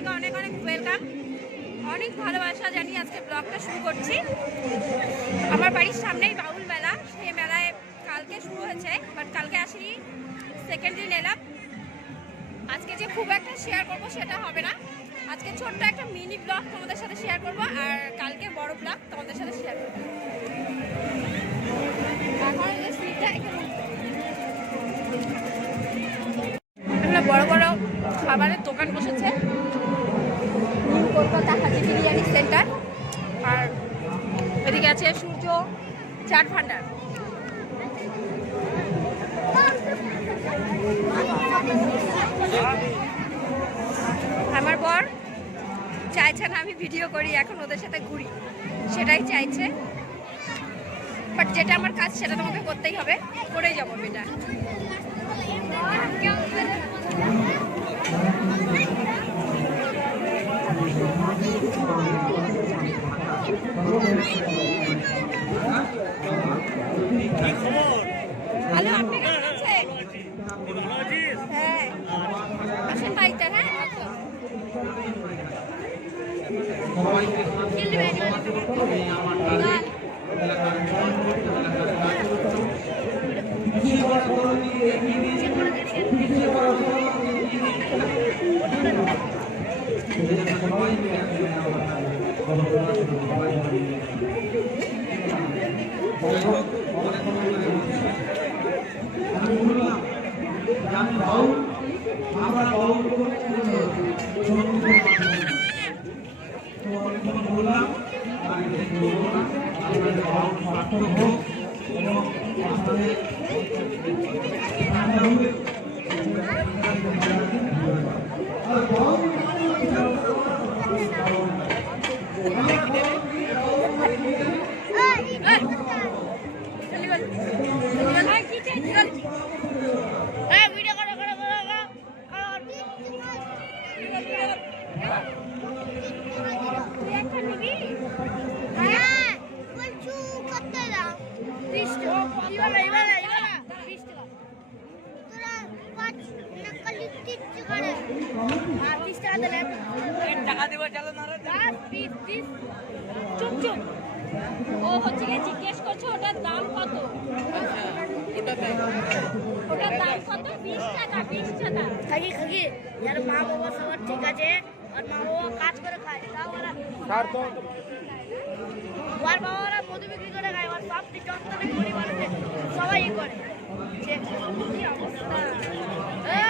সবাইকে অনেক অনেক ওয়েলকাম অনেক ভালোবাসা জানি আজকে ব্লগটা শুরু করছি। আমার বাড়ির সামনেই বাউল মেলা। সেই মেলায় কালকে শুরু হয়েছে বাট কালকে আসিনি সেকেন্ড দিন এলাম। আজকে যে খুব একটা শেয়ার করব সেটা হবে না। আজকে ছোট্ট একটা মিনি ব্লগ তোমাদের সাথে শেয়ার করব, আর কালকে বড় ব্লগ তোমাদের সাথে শেয়ার করব। বড় বড় খাবারের দোকান বসেছে। সেন্টার। আর এদিকে আছে সূর্য, চাট ভান্ডার। আমার বর চাইছে না আমি ভিডিও করি, এখন ওদের সাথে ঘুরি। সেটাই চাইছে। বাট যেটা আমার কাজ, সেটা তোমাকে করতেই হবে। করেই যাব বেটা হ্যালো আপনি কেমন হ্যাঁ। আসেন বাড়িতে হ্যাঁ। আমি আমরা বললাম আমি এবং আমাদের টাকা চুপ, চুপ। ও হচ্ছে গিয়ে জিজ্ঞেস করছে ওটার দাম কত? ওটার দাম কত? বিশ টাকা বিশ টাকা। খাগি খাগি যার মা বাবা সবার ঠিক আছে আর মা বাবা কাজ করে খায়। তাও ওরা ওর বাবারা মধু বিক্রি করে খায় ওর সব যত্ন সবাই করে। সে কি অবস্থা? এই,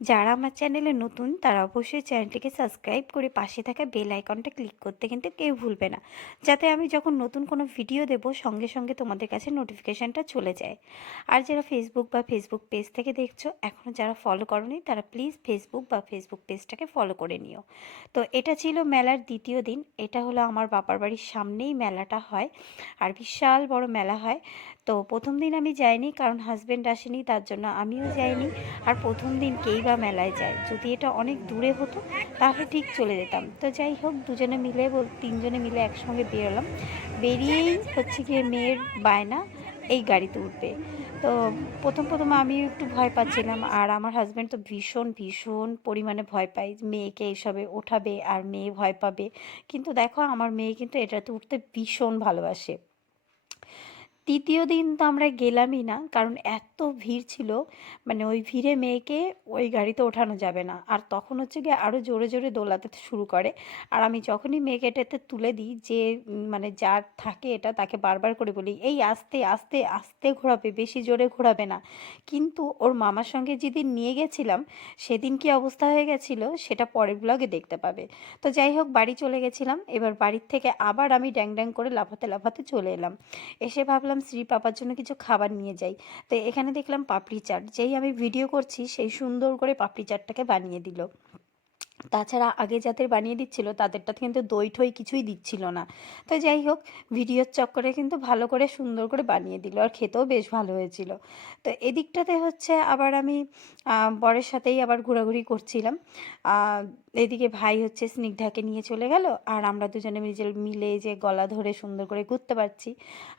যারা আমার চ্যানেলে নতুন, তারা অবশ্যই চ্যানেলটিকে সাবস্ক্রাইব করে পাশে থাকা বেল আইকনটা ক্লিক করতে কিন্তু কেউ ভুলবে না। যাতে আমি যখন নতুন কোনো ভিডিও দেব, সঙ্গে সঙ্গে তোমাদের কাছে নোটিফিকেশানটা চলে যায়। আর যারা ফেসবুক বা ফেসবুক পেজ থেকে দেখছ এখনও যারা ফলো করনি, তারা প্লিজ ফেসবুক বা ফেসবুক পেজটাকে ফলো করে নিও। তো এটা ছিল মেলার দ্বিতীয় দিন। এটা হলো আমার বাবার বাড়ির সামনেই মেলাটা হয়, আর বিশাল বড় মেলা হয়। তো প্রথম দিন আমি যাইনি, কারণ হাজব্যান্ড আসেনি, তার জন্য আমিও যাইনি। আর প্রথম দিন কেই বা মেলায় যায়। যদি এটা অনেক দূরে হতো, তাহলে ঠিক চলে যেতাম। তো যাই হোক, দুজনে মিলে বল, তিনজনে মিলে একসঙ্গে বেরোলাম। বেরিয়েই হচ্ছে গিয়ে মেয়ের বায়না এই গাড়িতে উঠবে। তো প্রথম প্রথম আমি একটু ভয় পাচ্ছিলাম, আর আমার হাজব্যান্ড তো ভীষণ ভীষণ পরিমাণে ভয় পায়। মেয়েকে এইসবে ওঠাবে আর মেয়ে ভয় পাবে। কিন্তু দেখো, আমার মেয়ে কিন্তু এটাতে উঠতে ভীষণ ভালোবাসে। তৃতীয় দিন তো আমরা গেলামই না। কারণ এত ভিড় ছিল মানে ওই ভিড়ে মেয়েকে ওই গাড়িতে ওঠানো যাবে না। আর তখন হচ্ছে গিয়ে আরও জোরে জোরে দোলাতে শুরু করে। আর আমি যখনই মেয়েকে এটাতে তুলে দিই, যে মানে যার থাকে এটা তাকে বারবার করে বলি, এই আস্তে আস্তে আস্তে ঘোরাবে, বেশি জোরে ঘোরাবে না। কিন্তু ওর মামার সঙ্গে যেদিন নিয়ে গেছিলাম, সেদিন কি অবস্থা হয়ে গেছিল, সেটা পরের ব্লগে দেখতে পাবে। তো যাই হোক, বাড়ি চলে গেছিলাম। এবার বাড়ির থেকে আবার আমি ড্যাং ড্যাং করে লাফাতে লাফাতে চলে এলাম। এসে ভাবলাম শ্রী পাপার জন্য কিছু খাবার নিয়ে যাই। তো এখানে দেখলাম পাপড়ি চাট, যেই আমি ভিডিও করছি সেই সুন্দর করে পাপড়ি চাটটাকে বানিয়ে দিল। তাছাড়া আগে যাদের বানিয়ে দিচ্ছিল তাদেরটাতে কিন্তু দই ঠই কিছুই দিচ্ছিল না। তো যাই হোক, ভিডিওর চক্করে কিন্তু ভালো করে সুন্দর করে বানিয়ে দিল আর খেতেও বেশ ভালো হয়েছিল। তো এদিকটাতে হচ্ছে আবার আমি বরের সাথেই আবার ঘোরাঘুরি করছিলাম। এদিকে ভাই হচ্ছে স্নিগ্ধাকে নিয়ে চলে গেল আর আমরা দুজনে মিলে মিলে যে গলা ধরে সুন্দর করে ঘুরতে পারছি।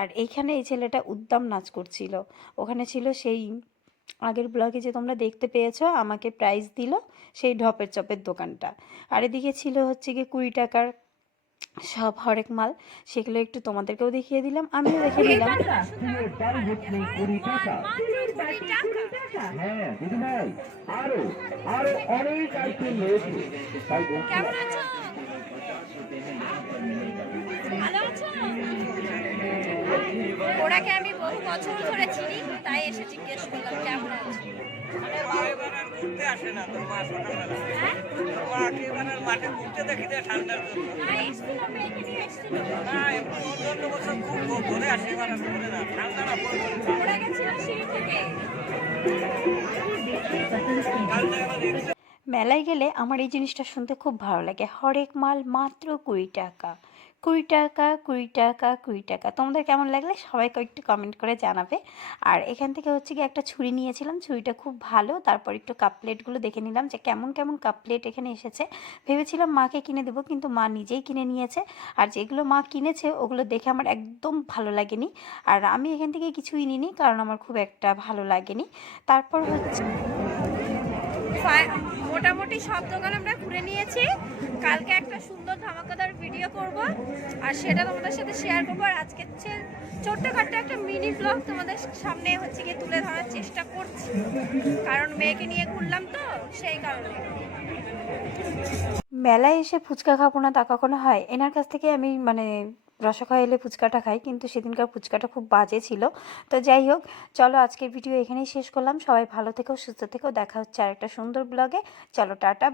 আর এইখানে এই ছেলেটা উদ্দাম নাচ করছিল। ওখানে ছিল সেই আগের ব্লগে যে তোমরা দেখতে পেয়েছ আমাকে প্রাইজ দিল সেই ঢপের চপের দোকানটা। আর এদিকে ছিল হচ্ছে গিয়ে কুড়ি টাকার সব হরেক মাল সেগুলো একটু তোমাদেরকেও দেখিয়ে দিলাম আমিও দেখে নিলাম তার হ্যাঁ বহু বছর ধরে চিনি তাই এসে জিজ্ঞেস করলাম কেমন আছো? এবার আর ঘুরতে আসে না তোর মা ছোটবেলা হ্যাঁ? এক্সাম মেলায় গেলে আমার এই জিনিসটা শুনতে খুব ভালো লাগে। হরেক মাল মাত্র কুড়ি টাকা। কুড়ি টাকা কুড়ি টাকা কুড়ি টাকা। তোমাদের কেমন লাগলে সবাইকে একটু কমেন্ট করে জানাবে। আর এখান থেকে হচ্ছে কি একটা ছুরি নিয়েছিলাম। ছুরিটা খুব ভালো। তারপর একটু কাপ প্লেটগুলো দেখে নিলাম যে কেমন কেমন কাপ প্লেট এখানে এসেছে। ভেবেছিলাম মাকে কিনে দেবো, কিন্তু মা নিজেই কিনে নিয়েছে। আর যেগুলো মা কিনেছে, ওগুলো দেখে আমার একদম ভালো লাগেনি। আর আমি এখান থেকে কিছুই নিইনি, কারণ আমার খুব একটা ভালো লাগেনি। তারপর হচ্ছে মোটামুটি সব দোকান আমরা ঘুরে নিয়েছি। কালকে একটা সুন্দর ধামাকাদার ভিডিও করব, আর সেটা তোমাদের সাথে শেয়ার করব। আর আজকে ছোট্টখাট্ট একটা মিনি ব্লগ তোমাদের সামনে হচ্ছে গিয়ে তুলে ধরার চেষ্টা করছি। কারণ মেয়েকে নিয়ে ঘুরলাম তো, সেই কারণে। মেলায় এসে ফুচকা খাব না তা কখনো হয়? এনার কাছ থেকে আমি মানে রসখা এলে ফুচকাটা খাই, কিন্তু সেদিনকার ফুচকাটা খুব বাজে ছিল। তো যাই হোক, চলো আজকের ভিডিও এখানেই শেষ করলাম। সবাই ভালো থেকো, সুস্থ থেকেও দেখা হচ্ছে আরেকটা সুন্দর ব্লগে চলো, টাটা